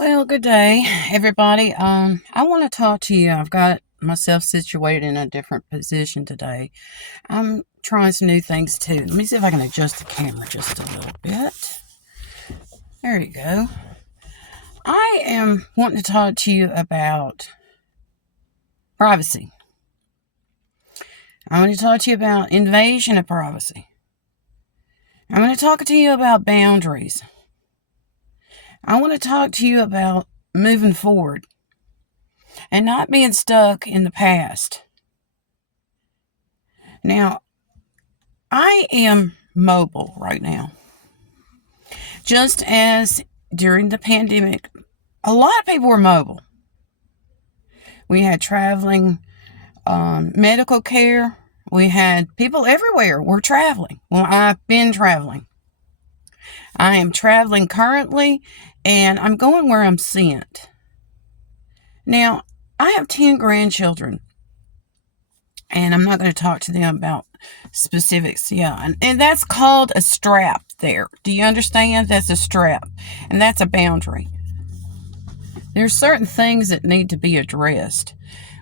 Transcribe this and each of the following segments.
Well, good day, everybody. I want to talk to you. I've got myself situated in a different position today. I'm trying some new things too. Let me see if I can adjust the camera just a little bit. There you go. I am wanting to talk to you about privacy. I want to talk to you about invasion of privacy. I'm going to talk to you about boundaries. I want to talk to you about moving forward and not being stuck in the past. Now, I am mobile right now. Just as during the pandemic, a lot of people were mobile. We had traveling medical care. We had people everywhere were traveling. Well, I've been traveling. I am traveling currently, and I'm going where I'm sent. Now, I have 10 grandchildren, and I'm not going to talk to them about specifics. Yeah, and that's called a strap there. Do you understand? That's a strap, and that's a boundary. There's certain things that need to be addressed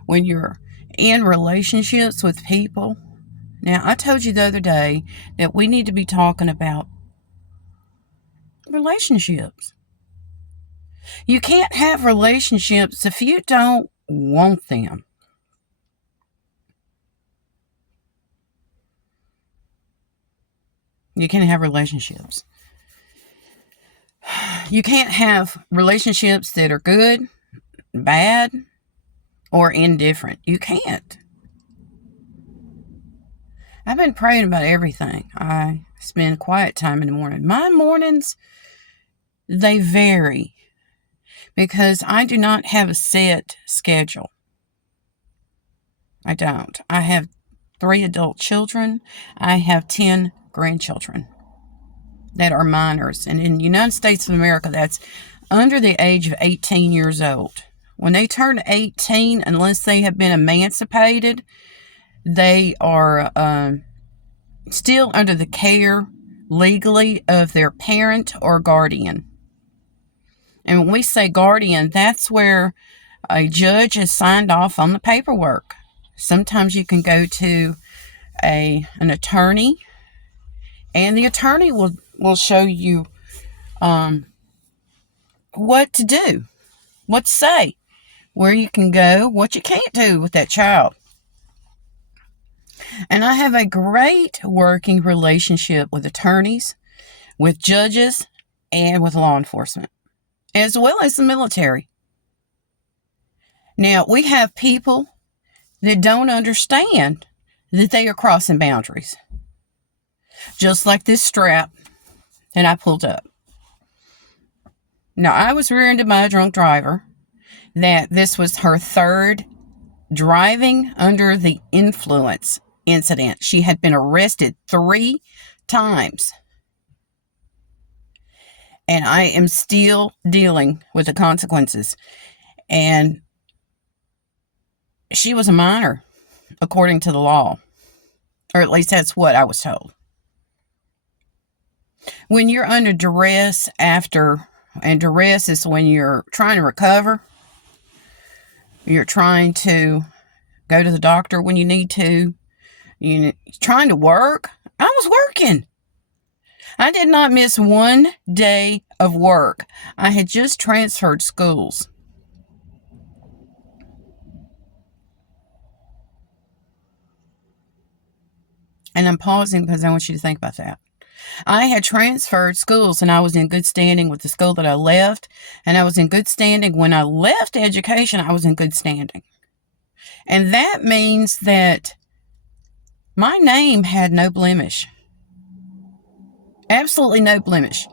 when you're in relationships with people. Now, I told you the other day that we need to be talking about relationships. You can't have relationships if you don't want them. You can't have relationships. You can't have relationships that are good, bad, or indifferent. You can't. I've been praying about everything. I spend quiet time in the morning. My mornings, they vary because I do not have a set schedule. I don't. I have 3 adult children. I have 10 grandchildren that are minors. And in the United States of America, that's under the age of 18 years old. When they turn 18, unless they have been emancipated, they are still under the care legally of their parent or guardian. And when we say guardian, that's where a judge has signed off on the paperwork. Sometimes you can go to an attorney, and the attorney will show you what to do, what to say, where you can go, what you can't do with that child. And I have a great working relationship with attorneys, with judges, and with law enforcement, as well as the military. Now, we have people that don't understand that they are crossing boundaries. Just like this strap that I pulled up. Now, I was rear-ended by a drunk driver, that this was her 3rd driving under the influence incident. She had been arrested 3 times. And I am still dealing with the consequences. And she was a minor, according to the law. Or at least that's what I was told. When you're under duress and duress is when you're trying to recover, you're trying to go to the doctor when you need to, you're trying to work. I was working. I did not miss one day of work. I had just transferred schools. And I'm pausing because I want you to think about that. I had transferred schools, and I was in good standing with the school that I left, and I was in good standing when I left education. I was in good standing. And that means that my name had no blemish. Absolutely no blemish.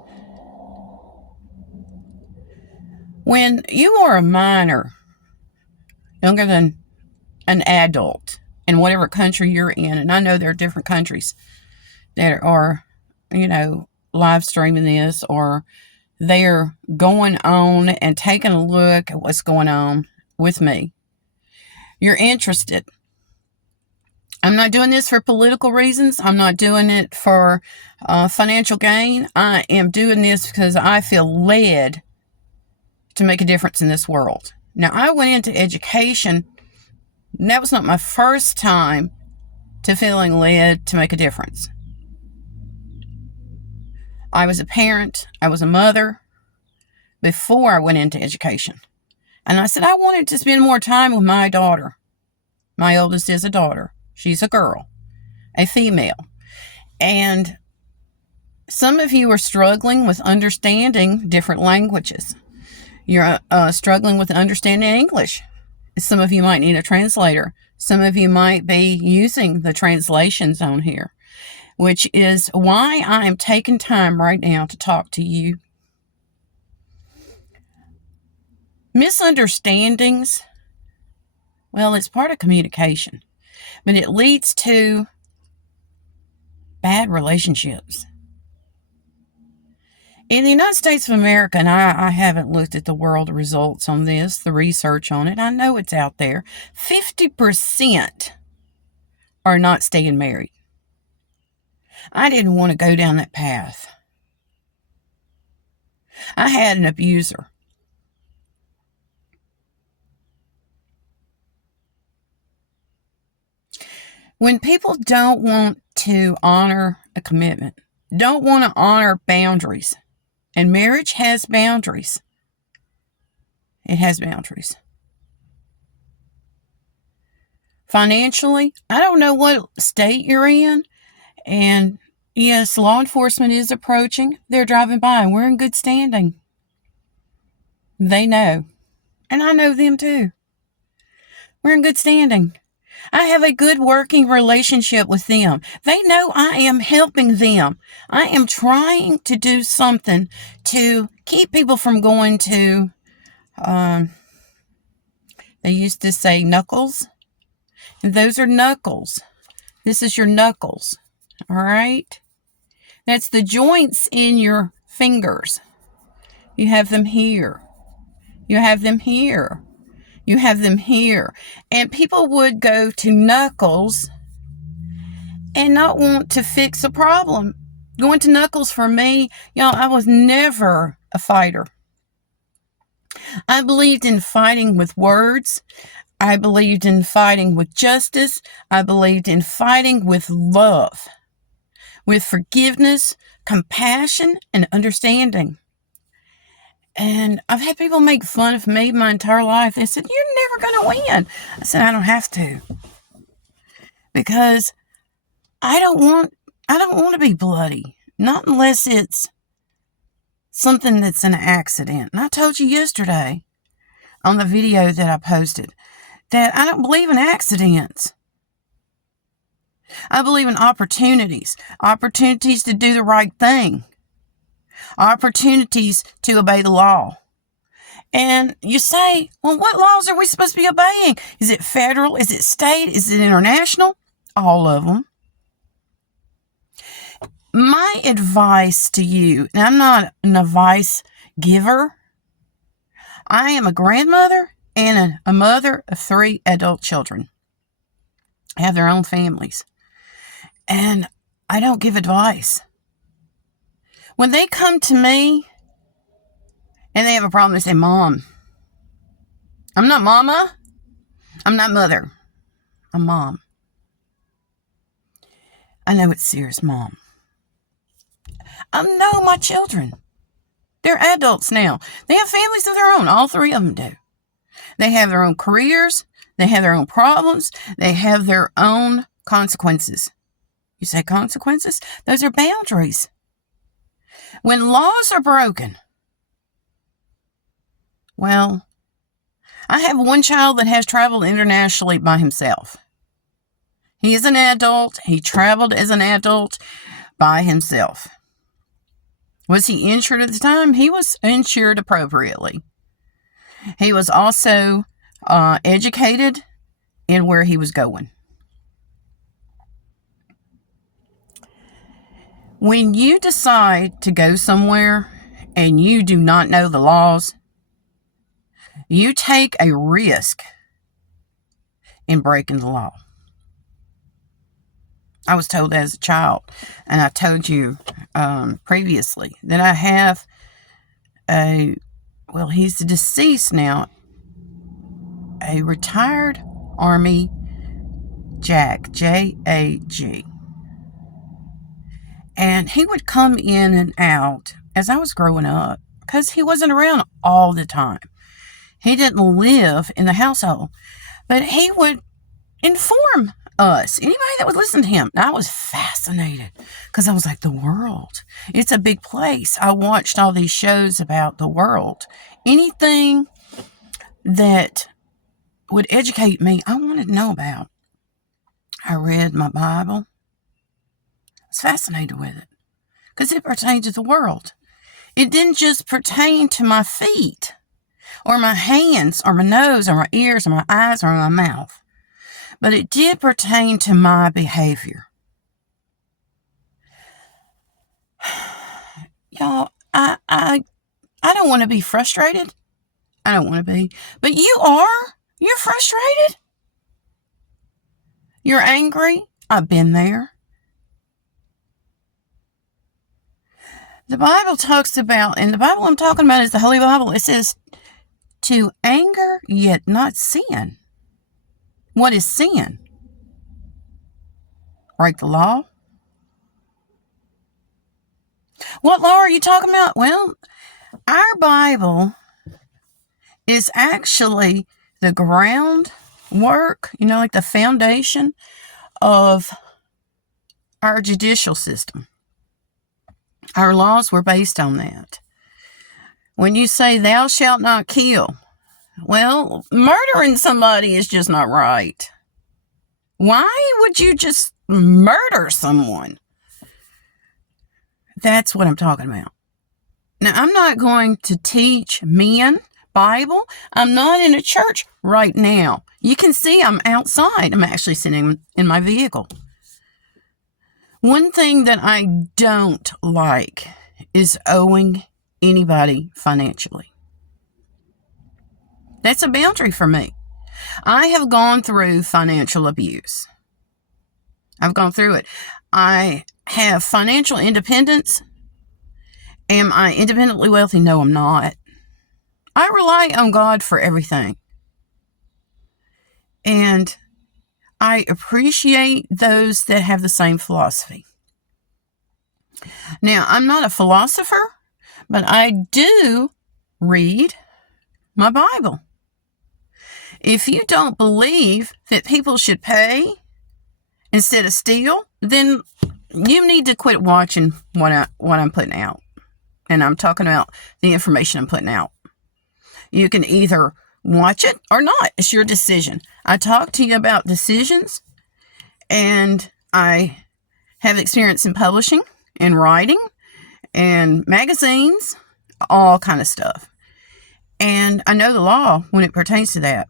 When you are a minor, younger than an adult, in whatever country you're in, and I know there are different countries that are, live streaming this, or they're going on and taking a look at what's going on with me. You're interested. I'm not doing this for political reasons. I'm not doing it for financial gain. I am doing this because I feel led to make a difference in this world. Now, I went into education, and that was not my first time to feeling led to make a difference. I was a parent, I was a mother before I went into education. And I said I wanted to spend more time with my daughter. My oldest is a daughter. She's a girl, a female. And some of you are struggling with understanding different languages. You're struggling with understanding English. Some of you might need a translator. Some of you might be using the translations on here, which is why I am taking time right now to talk to you. Misunderstandings, well, it's part of communication, but it leads to bad relationships. In the United States of America, and I haven't looked at the world results on this, the research on it, I know it's out there, 50% are not staying married. I didn't want to go down that path. I had an abuser. When people don't want to honor a commitment, don't want to honor boundaries, and marriage has boundaries. It has boundaries. Financially, I don't know what state you're in, and yes, law enforcement is approaching. They're driving by, and we're in good standing. They know, and I know them too. We're in good standing. I have a good working relationship with them. They know I am helping them. I am trying to do something to keep people from going to, they used to say knuckles. And those are knuckles. This is your knuckles. All right? That's the joints in your fingers. You have them here. You have them here. You have them here. And people would go to knuckles and not want to fix a problem. Going to knuckles for me, y'all, I was never a fighter. I believed in fighting with words. I believed in fighting with justice. I believed in fighting with love, with forgiveness, compassion, and understanding. And I've had people make fun of me my entire life. They said, "You're never going to win." I said, "I don't have to. Because I don't want to be bloody. Not unless it's something that's an accident." And I told you yesterday on the video that I posted that I don't believe in accidents. I believe in opportunities. Opportunities to do the right thing. Opportunities to obey the law. And you say, well, what laws are we supposed to be obeying? Is it federal? Is it state? Is it international? All of them. My advice to you, and I'm not an advice giver. I am a grandmother and a mother of 3 adult children. I have their own families. And I don't give advice. When they come to me and they have a problem, they say, "Mom." I'm not mama. I'm not mother. I'm mom. I know it's serious, Mom. I know my children. They're adults now. They have families of their own. All 3 of them do. They have their own careers. They have their own problems. They have their own consequences. You say consequences? Those are boundaries. When laws are broken, well, I have one child that has traveled internationally by himself. He is an adult. He traveled as an adult by himself. Was he insured at the time? He was insured appropriately. He was also educated in where he was going. When you decide to go somewhere and you do not know the laws, you take a risk in breaking the law. I was told as a child, and I told you previously, that I have well, he's deceased now, a retired Army JAG, J-A-G. And he would come in and out as I was growing up because he wasn't around all the time. He didn't live in the household, but he would inform us, anybody that would listen to him. And I was fascinated because I was like, the world, it's a big place. I watched all these shows about the world. Anything that would educate me, I wanted to know about. I read my Bible. I was fascinated with it because it pertained to the world. It didn't just pertain to my feet or my hands or my nose or my ears or my eyes or my mouth, but it did pertain to my behavior. Y'all, I don't want to be frustrated. I don't want to be, but you are. You're frustrated. You're angry. I've been there. The Bible talks about, and the Bible I'm talking about is the Holy Bible. It says to anger yet not sin. What is sin? Break the law? What law are you talking about? Well, our Bible is actually the groundwork, like the foundation of our judicial system. Our laws were based on that. When you say thou shalt not kill, well, murdering somebody is just not right. Why would you just murder someone? That's what I'm talking about. Now, I'm not going to teach men Bible. I'm not in a church right now. You can see I'm outside. I'm actually sitting in my vehicle. One thing that I don't like is owing anybody financially. That's a boundary for me. I have gone through financial abuse. I've gone through it. I have financial independence. Am I independently wealthy? No, I'm not. I rely on God for everything. And I appreciate those that have the same philosophy. Now, I'm not a philosopher, but I do read my Bible. If you don't believe that people should pay instead of steal, then you need to quit watching what I'm putting out. And I'm talking about the information I'm putting out. You can either watch it or not. It's your decision. I talk to you about decisions, and I have experience in publishing and writing and magazines, all kind of stuff. And I know the law when it pertains to that.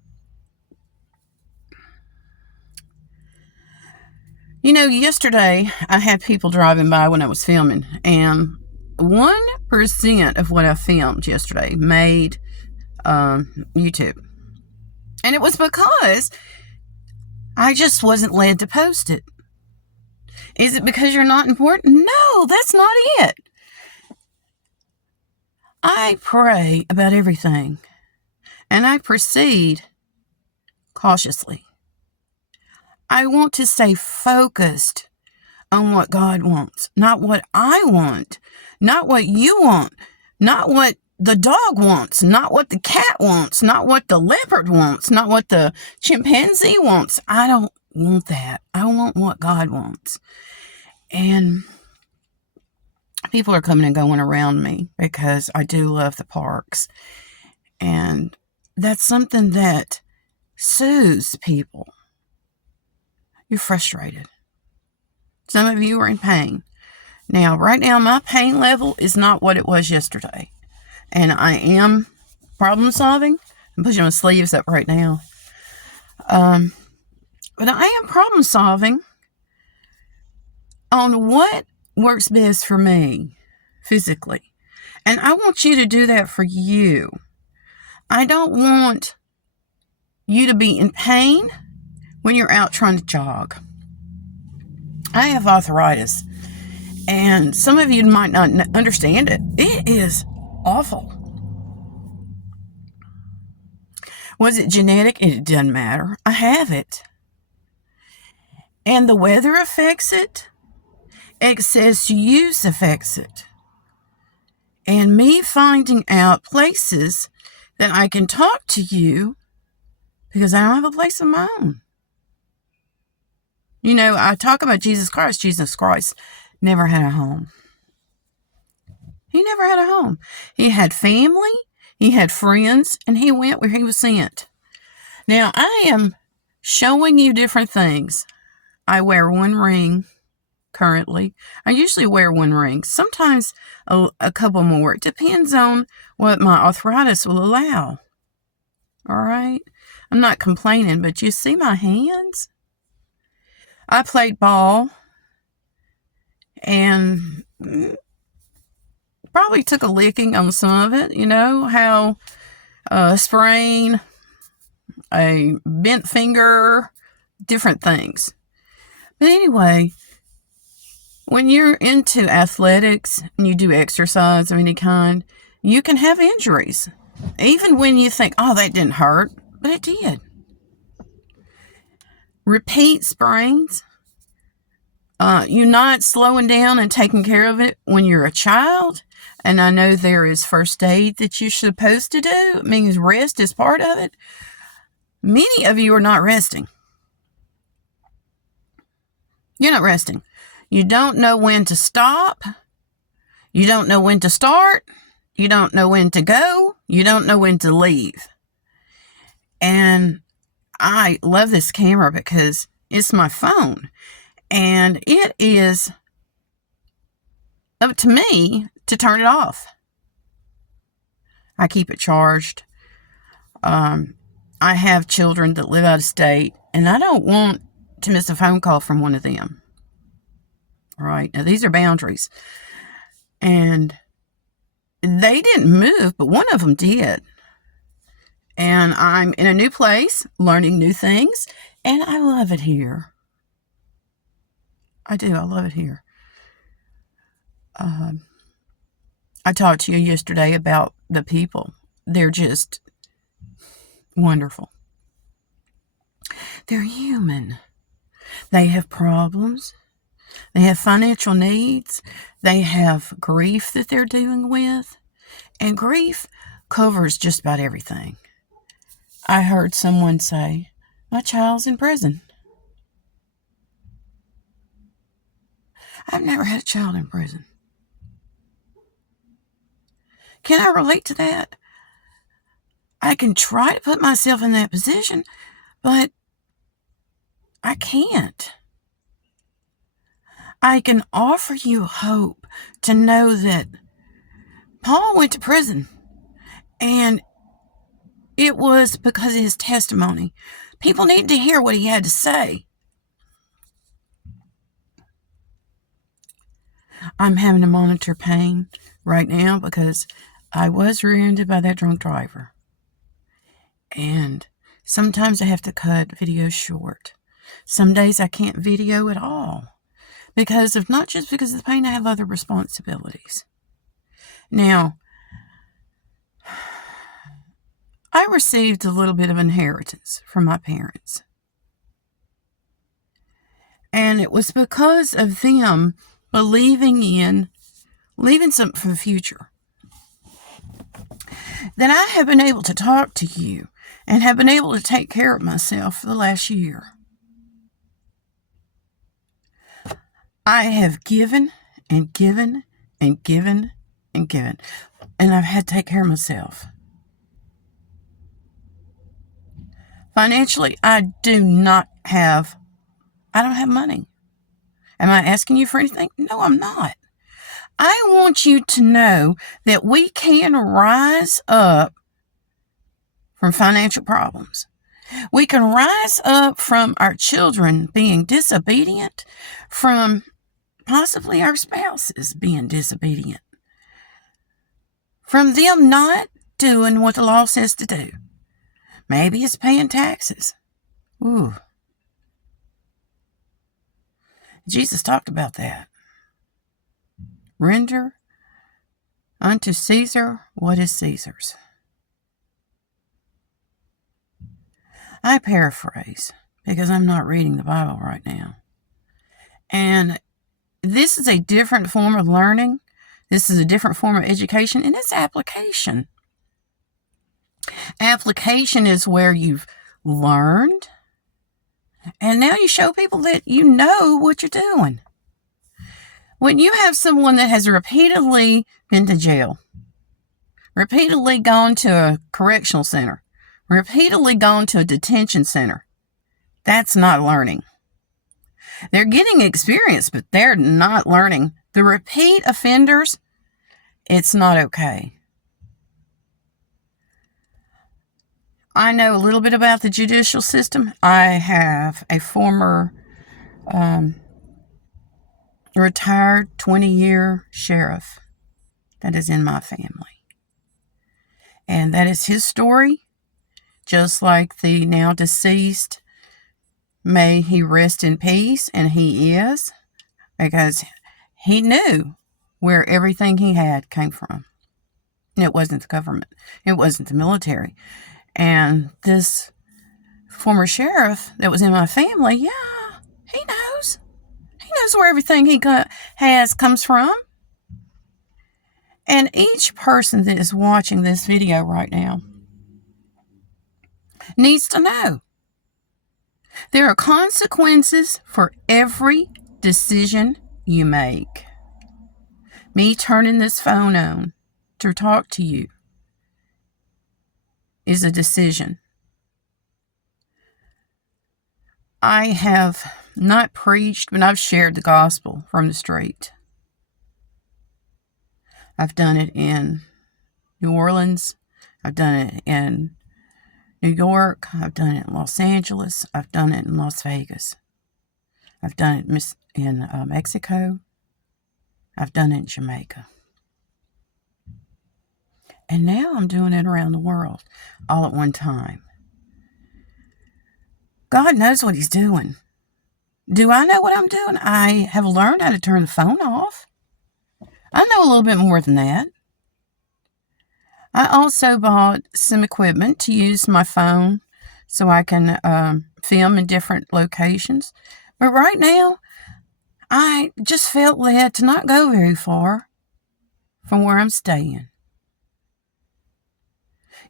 Yesterday I had people driving by when I was filming, and 1% of what I filmed yesterday made YouTube. And it was because I just wasn't led to post it. Is it because you're not important? No, that's not it. I pray about everything, and I proceed cautiously. I want to stay focused on what God wants, not what I want, not what you want, not what the dog wants, not what the cat wants, not what the leopard wants, not what the chimpanzee wants. I don't want that. I want what God wants. And people are coming and going around me because I do love the parks. And that's something that soothes people. You're frustrated. Some of you are in pain. Now, right now, my pain level is not what it was yesterday. And I am problem solving. I'm pushing my sleeves up right now. But I am problem solving on what works best for me physically. And I want you to do that for you. I don't want you to be in pain when you're out trying to jog. I have arthritis, and some of you might not understand it. It is awful. Was it genetic? It doesn't matter. I have it. And the weather affects it. Excess use affects it. And me finding out places that I can talk to you because I don't have a place of my own. You know, I talk about Jesus Christ. Jesus Christ never had a home. He never had a home. He had family, he had friends, and he went where he was sent. Now, I am showing you different things. I wear one ring currently. I usually wear one ring, sometimes a couple more. It depends on what my arthritis will allow. All right? I'm not complaining, but you see my hands? I played ball and probably took a licking on some of it. You know how a sprain, a bent finger, different things. But anyway, when you're into athletics and you do exercise of any kind, you can have injuries. Even when you think, oh, that didn't hurt, but it did. Repeat sprains. You're not slowing down and taking care of it when you're a child. And I know there is first aid that you're supposed to do. It means rest is part of it. Many of you are not resting. You're not resting. You don't know when to stop. You don't know when to start. You don't know when to go. You don't know when to leave. And I love this camera because it's my phone. And it is up to me to turn it off. I keep it charged. I have children that live out of state, and I don't want to miss a phone call from one of them. All right. Now, these are boundaries. And they didn't move, but one of them did. And I'm in a new place, learning new things, and I love it here. I do. I love it here. I talked to you yesterday about the people. They're just wonderful. They're human. They have problems. They have financial needs. They have grief that they're dealing with. And grief covers just about everything. I heard someone say, my child's in prison. I've never had a child in prison. Can I relate to that? I can try to put myself in that position, but I can't. I can offer you hope to know that Paul went to prison, and it was because of his testimony. People needed to hear what he had to say. I'm having to monitor pain right now because I was rear-ended by that drunk driver. And sometimes I have to cut videos short. Some days I can't video at all because of not just because of the pain, I have other responsibilities. Now, I received a little bit of inheritance from my parents. And it was because of them believing in leaving something for the future that I have been able to talk to you and have been able to take care of myself for the last year. I have given and given and given and given, and I've had to take care of myself. Financially, I don't have money. Am I asking you for anything? No, I'm not. I want you to know that we can rise up from financial problems. We can rise up from our children being disobedient, from possibly our spouses being disobedient, from them not doing what the law says to do. Maybe it's paying taxes. Ooh. Jesus talked about that. Render unto Caesar what is Caesar's. I paraphrase because I'm not reading the Bible right now. And this is a different form of learning. This is a different form of education, and it's application. Application is where you've learned, and now you show people that you know what you're doing. When you have someone that has repeatedly been to jail, repeatedly gone to a correctional center, repeatedly gone to a detention center, that's not learning. They're getting experience, but they're not learning. The repeat offenders, it's not okay. I know a little bit about the judicial system. I have a former retired 20-year sheriff that is in my family. And that is his story, just like the now deceased. May he rest in peace, and he is, because he knew where everything he had came from. It wasn't the government. It wasn't the military. And this former sheriff that was in my family, yeah, he knows. He knows where everything he has comes from. And each person that is watching this video right now needs to know there are consequences for every decision you make. Me turning this phone on to talk to you is a decision. I have not preached, but I've shared the gospel from the street. I've done it in New Orleans. I've done it in New York. I've done it in Los Angeles. I've done it in Las Vegas. I've done it in Mexico. I've done it in Jamaica. And now I'm doing it around the world all at one time. God knows what He's doing. Do I know what I'm doing? I have learned how to turn the phone off. I know a little bit more than that. I also bought some equipment to use my phone so I can film in different locations. But right now, I just felt led to not go very far from where I'm staying.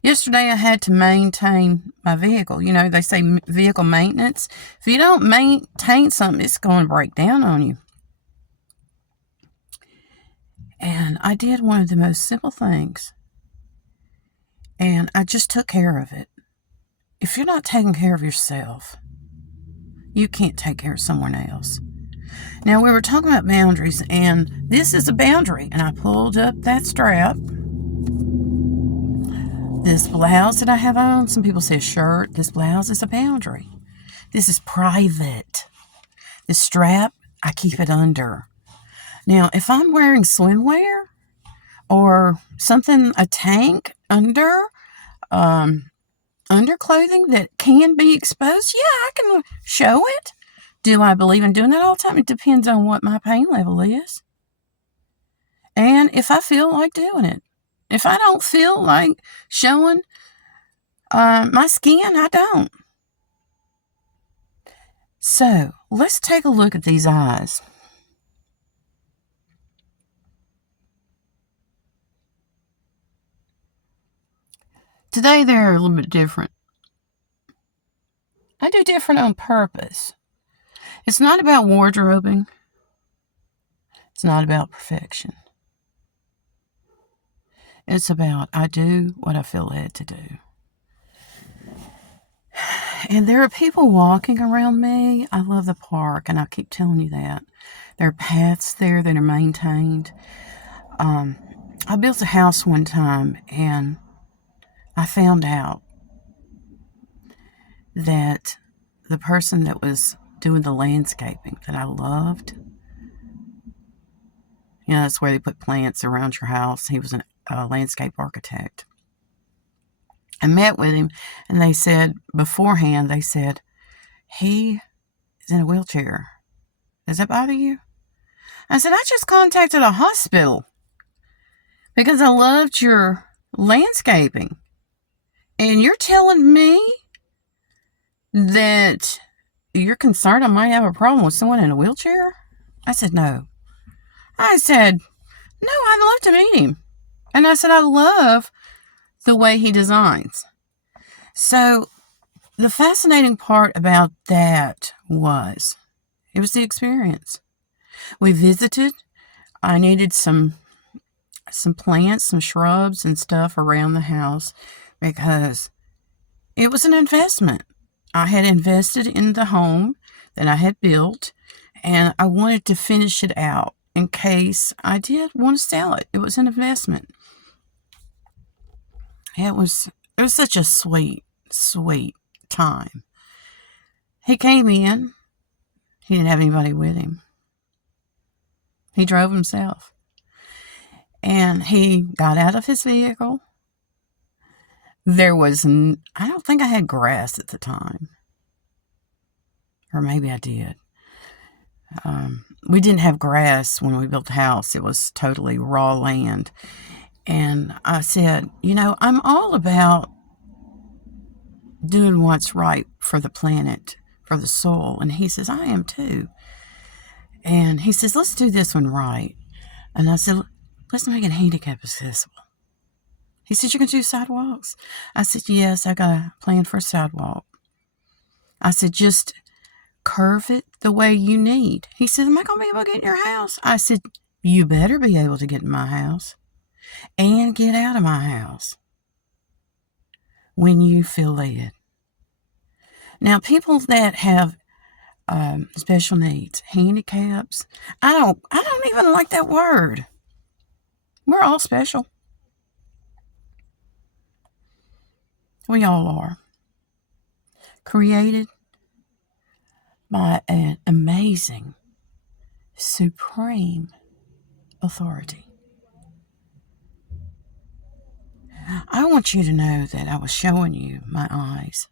Yesterday, I had to maintain my vehicle. You know, they say vehicle maintenance. If you don't maintain something, it's going to break down on you. And I did one of the most simple things. And I just took care of it. If you're not taking care of yourself, you can't take care of someone else. Now, we were talking about boundaries, and this is a boundary. And I pulled up that strap. This blouse that I have on, some people say shirt. This blouse is a boundary. This is private. This strap, I keep it under. Now, if I'm wearing swimwear or something, a tank under underclothing that can be exposed, yeah, I can show it. Do I believe in doing that all the time? It depends on what my pain level is. And if I feel like doing it. If I don't feel like showing my skin, I don't. So, let's take a look at these eyes. Today, they're a little bit different. I do different on purpose. It's not about wardrobing. It's not about perfection. It's about I do what I feel led to do. And there are people walking around me. I love the park, and I keep telling you that. There are paths there that are maintained. I built a house one time, and I found out that the person that was doing the landscaping that I loved, you know, that's where they put plants around your house. He was a landscape architect. I met with him, and they said, beforehand, they said, he is in a wheelchair. Does that bother you? I said, I just contacted a hospital because I loved your landscaping. And you're telling me that you're concerned I might have a problem with someone in a wheelchair? I said, no. I said, no, I'd love to meet him. And I said, I love the way he designs. So the fascinating part about that was, it was the experience. We visited. I needed some plants, some shrubs and stuff around the house because it was an investment. I had invested in the home that I had built, and I wanted to finish it out in case I did want to sell it. It was an investment. It was such a sweet time. He came in. He didn't have anybody with him. He drove himself. And he got out of his vehicle. There was, I don't think I had grass at the time. Or maybe I did. We didn't have grass when we built the house. It was totally raw land. And I said, I'm all about doing what's right for the planet, for the soil. And he says, I am too. And he says, let's do this one right. And I said, let's make it handicap accessible. He said, you're going to do sidewalks? I said, yes, I got a plan for a sidewalk. I said, just curve it the way you need. He said, am I going to be able to get in your house? I said, you better be able to get in my house and get out of my house when you feel led. Now, people that have special needs, handicaps, I don't even like that word. We're all special. We all are. Created by an amazing, supreme authority. I want you to know that I was showing you my eyes.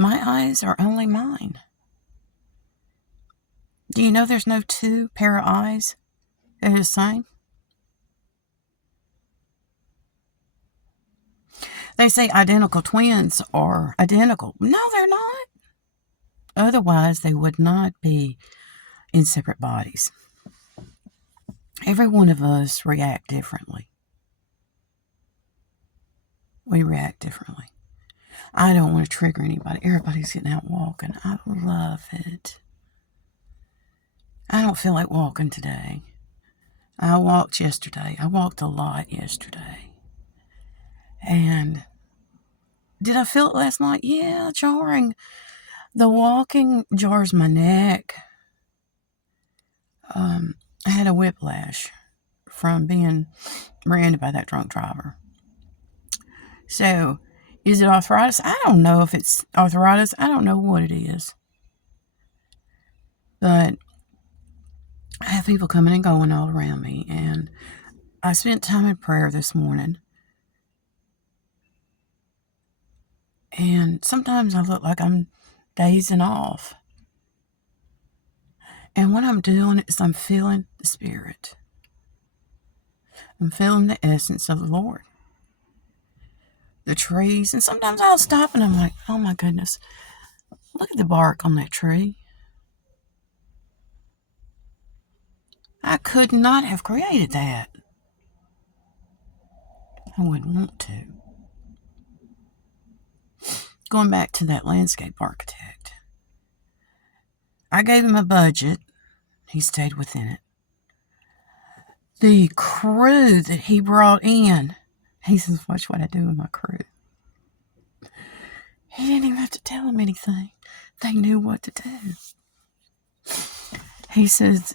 My eyes are only mine. Do you know there's no two pair of eyes that are the same? They say identical twins are identical. No, they're not. Otherwise, they would not be in separate bodies. Every one of us react differently. We react differently. I don't want to trigger anybody. Everybody's getting out walking. I love it. I don't feel like walking today. I walked yesterday. I walked a lot yesterday. And did I feel it last night? Yeah, jarring. The walking jars my neck. I had a whiplash from being ran by that drunk driver. So, is it arthritis? I don't know if it's arthritis. I don't know what it is. But I have people coming and going all around me. And I spent time in prayer this morning. And sometimes I look like I'm dazing off. And what I'm doing is I'm feeling the Spirit. I'm feeling the essence of the Lord. The trees. And sometimes I'll stop and I'm like, oh my goodness, look at the bark on that tree. I could not have created that. I wouldn't want to. Going back to that landscape architect. I gave him a budget. He stayed within it. The crew that he brought in, he says, watch what I do with my crew. He didn't even have to tell them anything. They knew what to do. He says,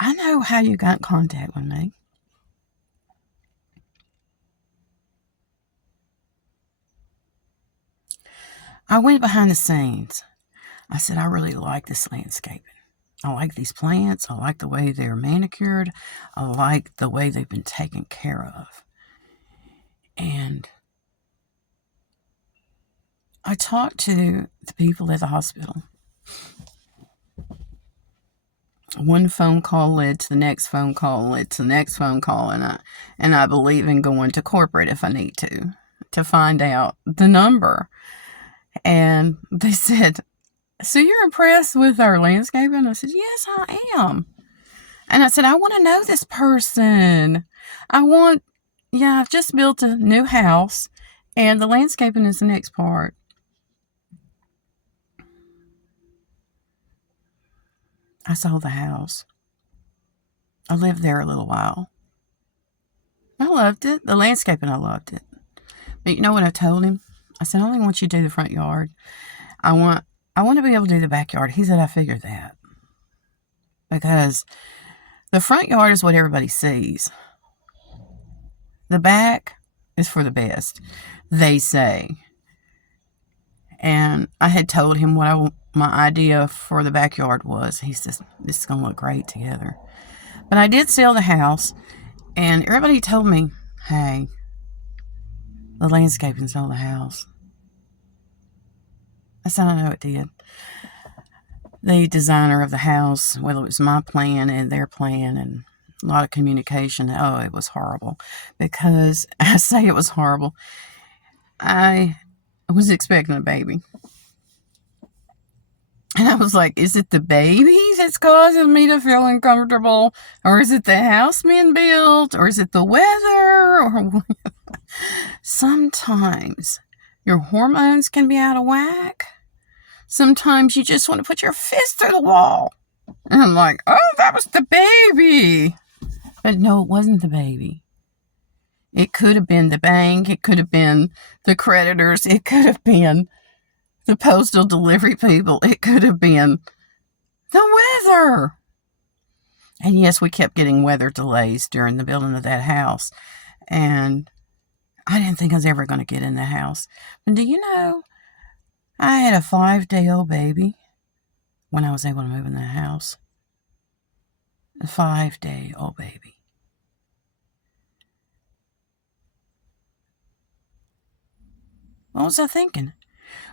I know how you got in contact with me. I went behind the scenes. I said, I really like this landscaping. I like these plants. I like the way they're manicured. I like the way they've been taken care of. And I talked to the people at the hospital. one phone call led to the next phone call, led to the next phone call, and I believe in going to corporate if I need to find out the number. And they said, "So you're impressed with our landscaping?" I said, "Yes, I am." And I said, "I want to know this person. I've just built a new house, and the landscaping is the next part." I saw the house. I lived there a little while. I loved it. The landscaping, I loved it. But you know what I told him? I said, "I only want you to do the front yard. I want to be able to do the backyard." He said, "I figured that." Because the front yard is what everybody sees. The back is for the best, they say. And I had told him what my idea for the backyard was. He says, "This is going to look great together." But I did sell the house, and everybody told me, "Hey, the landscaping sold the house." I said, "I know it did." The designer of the house, whether it was my plan and their plan, and a lot of communication, oh, it was horrible. Because I say it was horrible. I was expecting a baby. And I was like, is it the baby that's causing me to feel uncomfortable? Or is it the house being built? Or is it the weather? Or sometimes your hormones can be out of whack. Sometimes you just want to put your fist through the wall. And I'm like, oh, that was the baby. But no, it wasn't the baby. It could have been the bank. It could have been the creditors. It could have been the postal delivery people. It could have been the weather. And yes, we kept getting weather delays during the building of that house. And I didn't think I was ever going to get in the house. But do you know, I had a 5-day-old baby when I was able to move in the house. A 5-day-old baby. What was I thinking?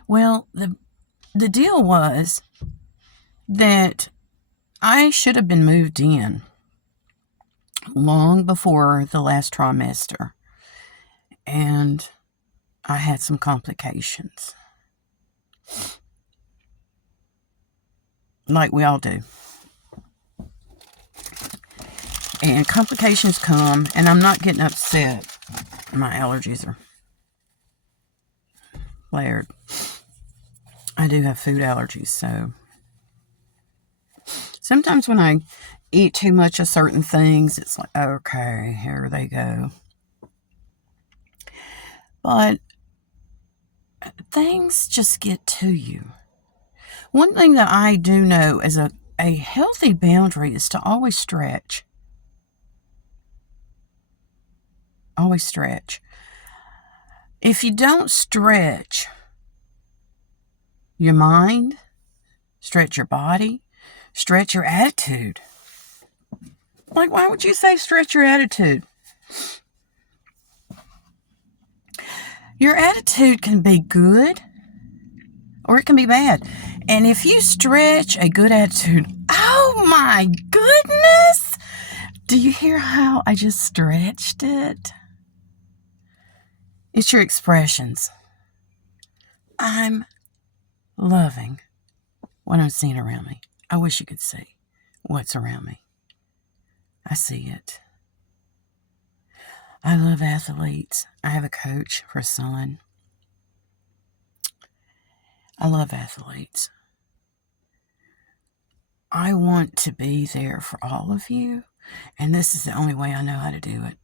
Well, the deal was that I should have been moved in long before the last trimester. And I had some complications. Like we all do. And complications come, and I'm not getting upset. My allergies are flared. I do have food allergies, so sometimes when I eat too much of certain things, it's like, okay, here they go. But things just get to you. One thing that I do know is a healthy boundary is to always stretch. Always stretch. If you don't stretch your mind, stretch your body, stretch your attitude. Like, why would you say stretch your attitude? Your attitude can be good or it can be bad. And if you stretch a good attitude, oh my goodness! Do you hear how I just stretched it? It's your expressions. I'm loving what I'm seeing around me. I wish you could see what's around me. I see it. I love athletes. I have a coach for a son. I love athletes. I want to be there for all of you, and this is the only way I know how to do it.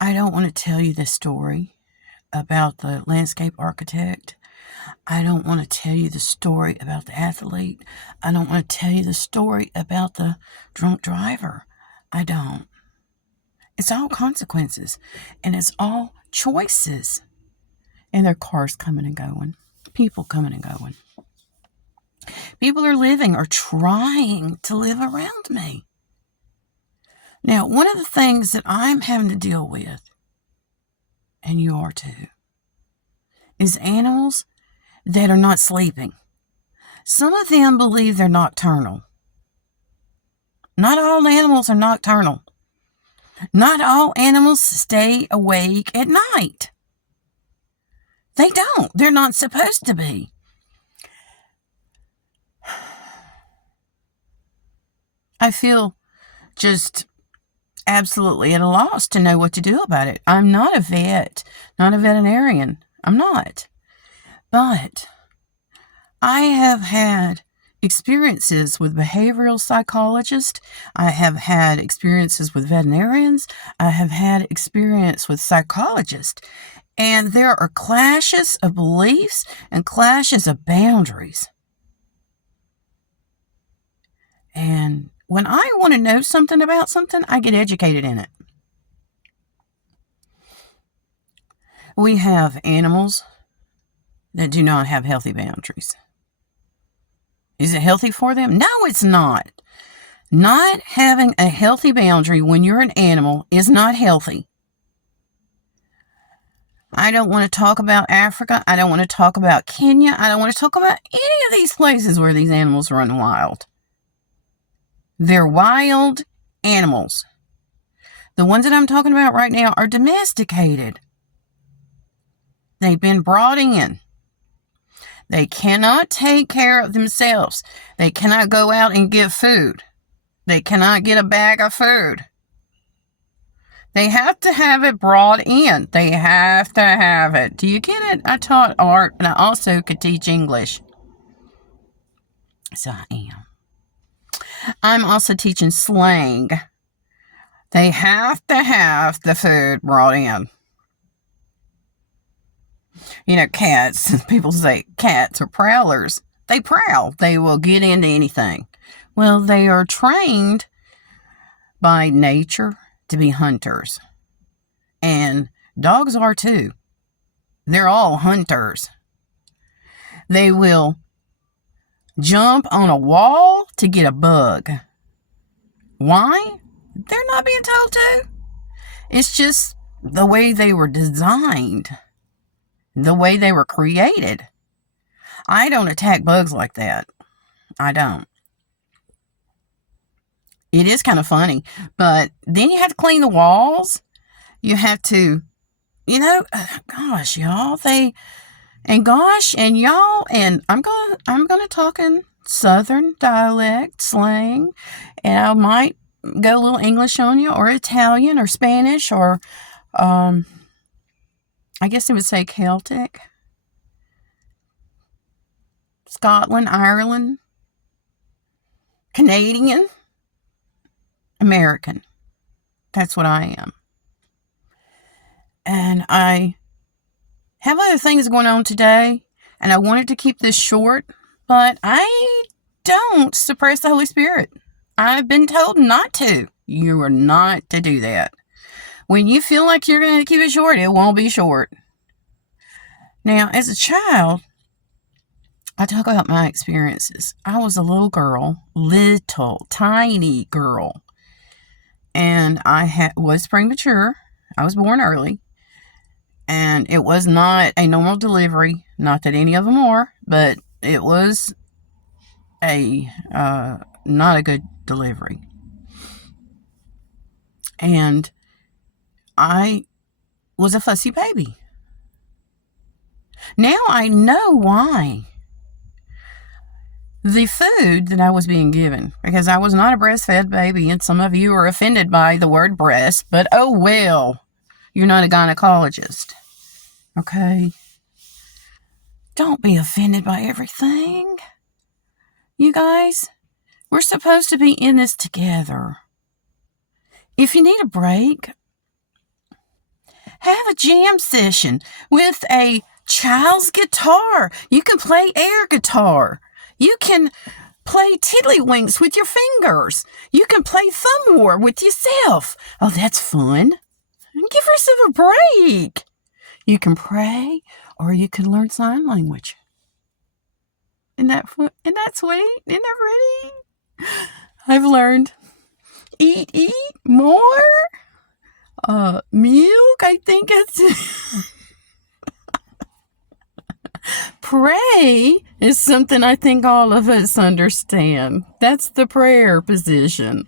I don't want to tell you the story about the landscape architect. I don't want to tell you the story about the athlete. I don't want to tell you the story about the drunk driver. I don't. It's all consequences, and it's all choices. And there are cars coming and going, people coming and going. People are living or trying to live around me. Now, one of the things that I'm having to deal with, and you are too, is animals that are not sleeping. Some of them believe they're nocturnal. Not all animals are nocturnal. Not all animals stay awake at night. They don't. They're not supposed to be. I feel just absolutely at a loss to know what to do about it. I'm not a vet, not a veterinarian. I'm not. But I have had experiences with behavioral psychologists. I have had experiences with veterinarians. I have had experience with psychologists. And there are clashes of beliefs and clashes of boundaries. And when I want to know something about something, I get educated in it. We have animals that do not have healthy boundaries. Is it healthy for them? No, it's not. Not having a healthy boundary when you're an animal is not healthy. I don't want to talk about Africa. I don't want to talk about Kenya. I don't want to talk about any of these places where these animals run wild. They're wild animals. The ones that I'm talking about right now are domesticated. They've been brought in. They cannot take care of themselves. They cannot go out and get food. They cannot get a bag of food. They have to have it brought in. They have to have it. Do you get it? I taught art, and I also could teach English. So I am. I'm also teaching slang. They have to have the food brought in. You know, cats, people say cats are prowlers. They prowl. They will get into anything. Well, they are trained by nature to be hunters. And dogs are too. They're all hunters. They will jump on a wall to get a bug. Why? They're not being told to. It's just the way they were designed. The way they were created. I don't attack bugs like that. I don't. It is kind of funny. But then you have to clean the walls. You have to, gosh, y'all, and y'all, and I'm gonna talk in Southern dialect, slang, and I might go a little English on you, or Italian, or Spanish, or, I guess they would say Celtic, Scotland, Ireland, Canadian, American. That's what I am. And I have other things going on today, and I wanted to keep this short, but I don't suppress the Holy Spirit. I've been told not to. You are not to do that. When you feel like you're going to keep it short, it won't be short. Now, as a child, I talk about my experiences. I was a little girl, tiny girl, and I was premature. I was born early. And it was not a normal delivery. Not that any of them are, but it was not a good delivery. And I was a fussy baby. Now I know why. The food that I was being given, because I was not a breastfed baby, and some of you are offended by the word breast, but oh well. You're not a gynecologist, okay? Don't be offended by everything. You guys, we're supposed to be in this together. If you need a break, have a jam session with a child's guitar. You can play air guitar. You can play tiddlywinks with your fingers. You can play thumb war with yourself. Oh, that's fun. Give yourself a break. You can pray, or you can learn sign language. Isn't that sweet? Isn't that pretty? I've learned eat more. Milk, I think it's pray is something I think all of us understand. That's the prayer position.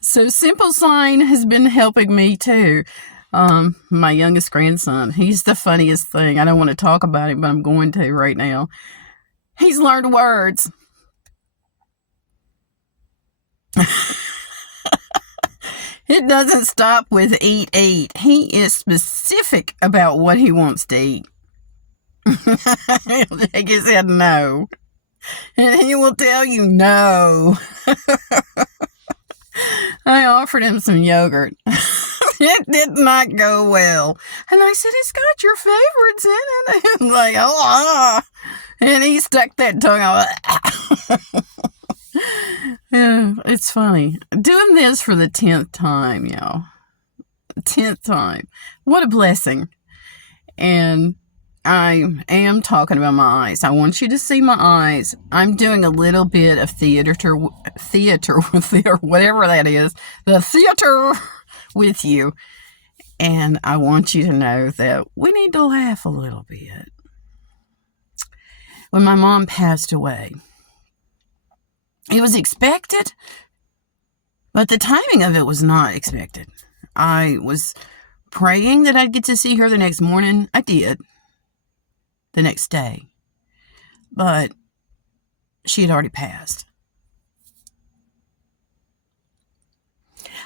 So Simple Sign has been helping me too. My youngest grandson, he's the funniest thing. I don't want to talk about him, but I'm going to right now. He's learned words. It doesn't stop with eat, eat. He is specific about what he wants to eat. He'll shake his head no. And he will tell you no. I offered him some yogurt. It did not go well. And I said, it's got your favorites in it. He was like, oh, and he stuck that tongue out. Yeah, it's funny. Doing this for the 10th time, y'all. 10th time. What a blessing. And I am talking about my eyes. I want you to see my eyes. I'm doing a little bit of theater, whatever that is. The theater with you. And I want you to know that we need to laugh a little bit. When my mom passed away, it was expected, but the timing of it was not expected. I was praying that I'd get to see her the next morning. I did. The next day. But she had already passed.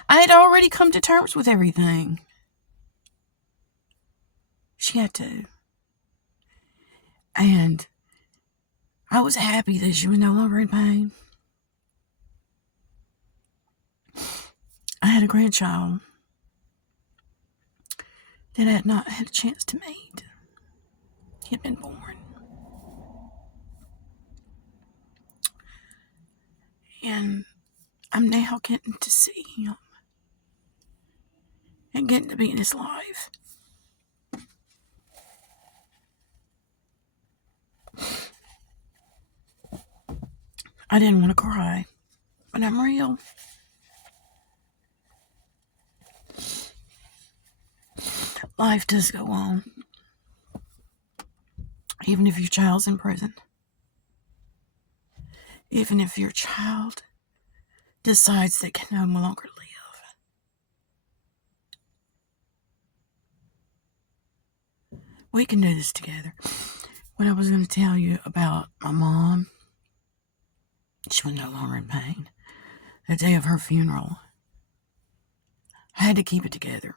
I had already come to terms with everything. She had to. And I was happy that she was no longer in pain. I had a grandchild that I had not had a chance to meet. He had been born. And I'm now getting to see him and getting to be in his life. I didn't want to cry, but I'm real. Life does go on. Even if your child's in prison. Even if your child decides they can no longer live. We can do this together. What I was going to tell you about my mom, she was no longer in pain. The day of her funeral, I had to keep it together.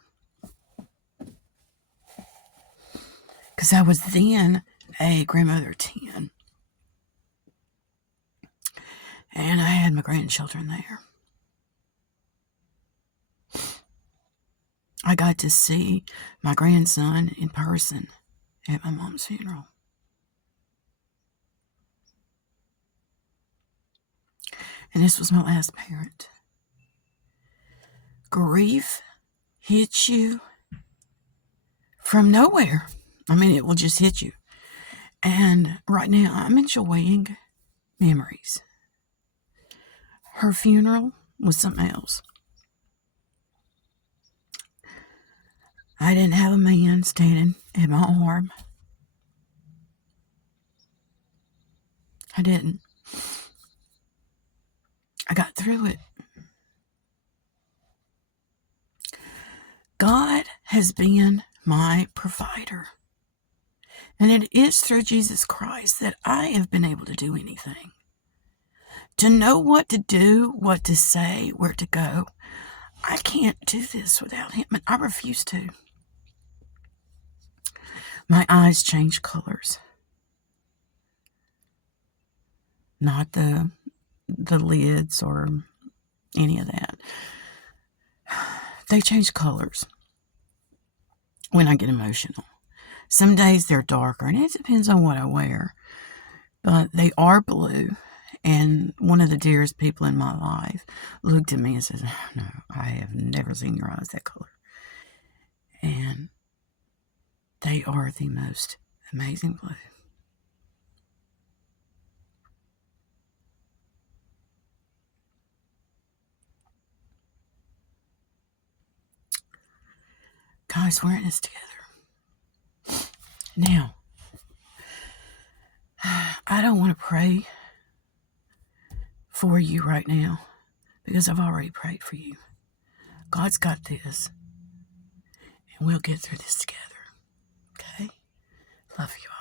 Because I was then a grandmother of 10. And I had my grandchildren there. I got to see my grandson in person at my mom's funeral. And this was my last parent. Grief hits you from nowhere. I mean, it will just hit you. And right now, I'm enjoying memories. Her funeral was something else. I didn't have a man standing at my arm. I didn't. I got through it. God has been my provider. And it is through Jesus Christ that I have been able to do anything. To know what to do, what to say, where to go. I can't do this without him, and I refuse to. My eyes change colors. Not the lids or any of that. They change colors when I get emotional. Some days they're darker, and it depends on what I wear. But they are blue. And one of the dearest people in my life looked at me and said, no, I have never seen your eyes that color. And they are the most amazing blue. Guys, we're in this together. Now, don't want to pray for you right now because I've already prayed for you. God's got this, and we'll get through this together. Okay? Love you all.